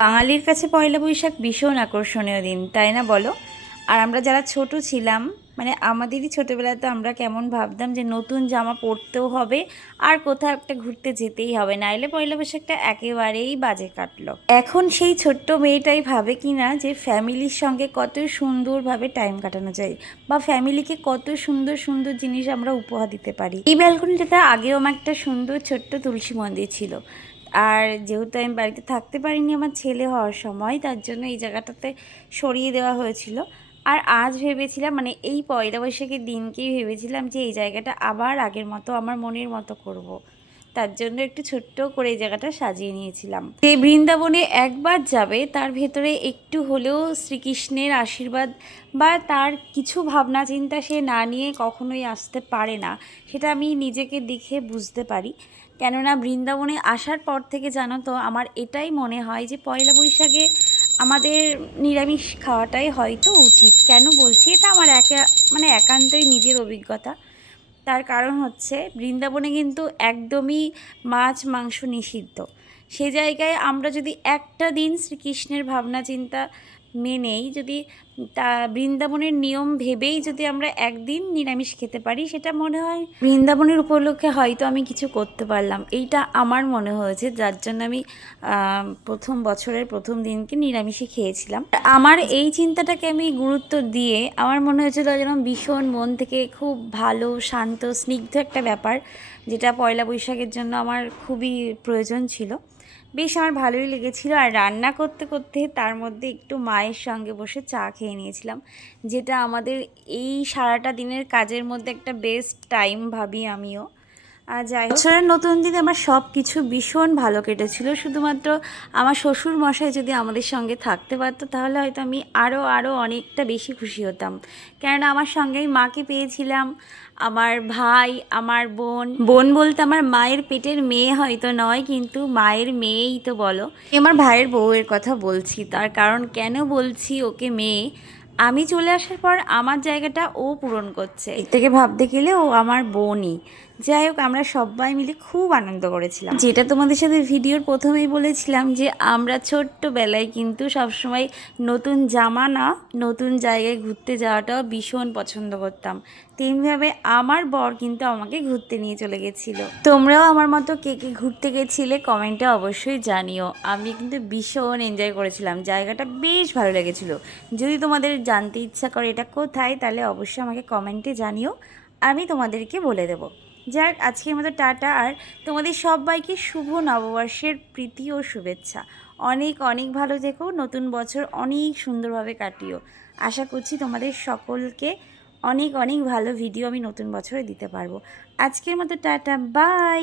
বাঙালির কাছে পয়লা বৈশাখ ভীষণ আকর্ষণীয় দিন, তাই না বলো? আর আমরা যারা ছোট ছিলাম, মানে আমাদেরই ছোটোবেলাতে আমরা কেমন ভাবতাম যে নতুন জামা পরতেও হবে আর কোথাও একটা ঘুরতে যেতেই হবে, নাইলে পয়লা বৈশাখটা একেবারেই বাজে কাটলো। এখন সেই ছোট্ট মেয়েটাই ভাবে কি না যে ফ্যামিলির সঙ্গে কত সুন্দরভাবে টাইম কাটানো যায়, বা ফ্যামিলিকে কত সুন্দর সুন্দর জিনিস আমরা উপহার দিতে পারি। এই ব্যালকনিটাতে আগেও আমার একটা সুন্দর ছোট্ট তুলসী মন্দির ছিল। আর যেহেতু আমি বাড়িতে থাকতে পারিনি আমার ছেলে হওয়ার সময়, তার জন্য এই জায়গাটাতে সরিয়ে দেওয়া হয়েছিল। আর আজ ভেবেছিলাম, মানে এই পয়লা বৈশাখের দিনকেই ভেবেছিলাম যে এই জায়গাটা আবার আগের মতো আমার মনের মতো করব। তার জন্য একটু ছোট্ট করে এই জায়গাটা সাজিয়ে নিয়েছিলাম। যে বৃন্দাবনে একবার যাবে তার ভেতরে একটু হলেও শ্রীকৃষ্ণের আশীর্বাদ বা তার কিছু ভাবনা চিন্তা সে না নিয়ে কখনোই আসতে পারে না, সেটা আমি নিজেকে দেখে বুঝতে পারি। কেননা বৃন্দাবনে আসার পর থেকে জানো তো আমার এটাই মনে হয় যে পয়লা বৈশাখে আমাদের নিরামিষ খাওয়াটাই হয়তো উচিত। কেন বলছি এটা, আমার একান্তই নিজের অভিজ্ঞতা। তার কারণ হচ্ছে বৃন্দাবনে কিন্তু একদমই মাছ মাংস নিষিদ্ধ। সে জায়গায় আমরা যদি একটা দিন শ্রীকৃষ্ণের ভাবনা চিন্তা মেনেই, যদি তা বৃন্দাবনের নিয়ম ভেবেই যদি আমরা একদিন নিরামিষ খেতে পারি, সেটা মনে হয় বৃন্দাবনের উপলক্ষে হয়তো আমি কিছু করতে পারলাম। এইটা আমার মনে হয়েছে, যার জন্য আমি প্রথম বছরের প্রথম দিনকে নিরামিষই খেয়েছিলাম। আমার এই চিন্তাটাকে আমি গুরুত্ব দিয়ে আমার মনে হয়েছিল যেন ভীষণ মন থেকে খুব ভালো শান্ত স্নিগ্ধ একটা ব্যাপার, যেটা পয়লা বৈশাখের জন্য আমার খুবই প্রয়োজন ছিল। বেশ আমার ভালোই লেগেছিল। আর রান্না করতে করতে তার মধ্যে একটু মায়ের সঙ্গে বসে চা খেয়ে নিয়েছিলাম, যেটা আমাদের এই সারাটা দিনের কাজের মধ্যে একটা বেস্ট টাইম ভাবি আমিও। আর যাই হোক, বছরের নতুন দিনে আমার সব কিছু ভীষণ ভালো কেটেছিল। শুধুমাত্র আমার শ্বশুর মশাই যদি আমাদের সঙ্গে থাকতে পারতো তাহলে হয়তো আমি আরও অনেকটা বেশি খুশি হতাম। কেননা আমার সঙ্গে আমি মাকে পেয়েছিলাম, আমার ভাই, আমার বোন, বোন বলতে আমার মায়ের পেটের মেয়ে হয়তো নয়, কিন্তু মায়ের মেয়েই তো বলো। আমার ভাইয়ের বউয়ের কথা বলছি, তার কারণ কেন বলছি ওকে মেয়ে, আমি চলে আসার পর আমার জায়গাটা ও পূরণ করছে। এর থেকে ভাবতে গেলে ও আমার বোনই। যাই হোক, আমরা সবাই মিলে খুব আনন্দ করেছিলাম। যেটা তোমাদের সাথে ভিডিওর প্রথমেই বলেছিলাম যে আমরা ছোট্টবেলায় কিন্তু সবসময় নতুন জামা না, নতুন জায়গায় ঘুরতে যাওয়াটাও ভীষণ পছন্দ করতাম। তেমনিভাবে আমার বর কিন্তু আমাকে ঘুরতে নিয়ে চলে গেছিলো। তোমরাও আমার মতো কে কে ঘুরতে গেছিলে কমেন্টে অবশ্যই জানিও। আমি কিন্তু ভীষণ এনজয় করেছিলাম, জায়গাটা বেশ ভালো লেগেছিলো। যদি তোমাদের জানতে ইচ্ছা করে এটা কোথায়, তাহলে অবশ্যই আমাকে কমেন্টে জানিও, আমি তোমাদেরকে বলে দেবো। যাক, আজকের মতো টাটা। আর তোমাদের সবাইকে শুভ নববর্ষের প্রীতি ও শুভেচ্ছা। অনেক অনেক ভালো থেকো, নতুন বছর অনেক সুন্দরভাবে কাটিও। আশা করছি তোমাদের সকলকে অনেক অনেক ভালো ভিডিও আমি নতুন বছরে দিতে পারবো। আজকের মতো টাটা, বাই।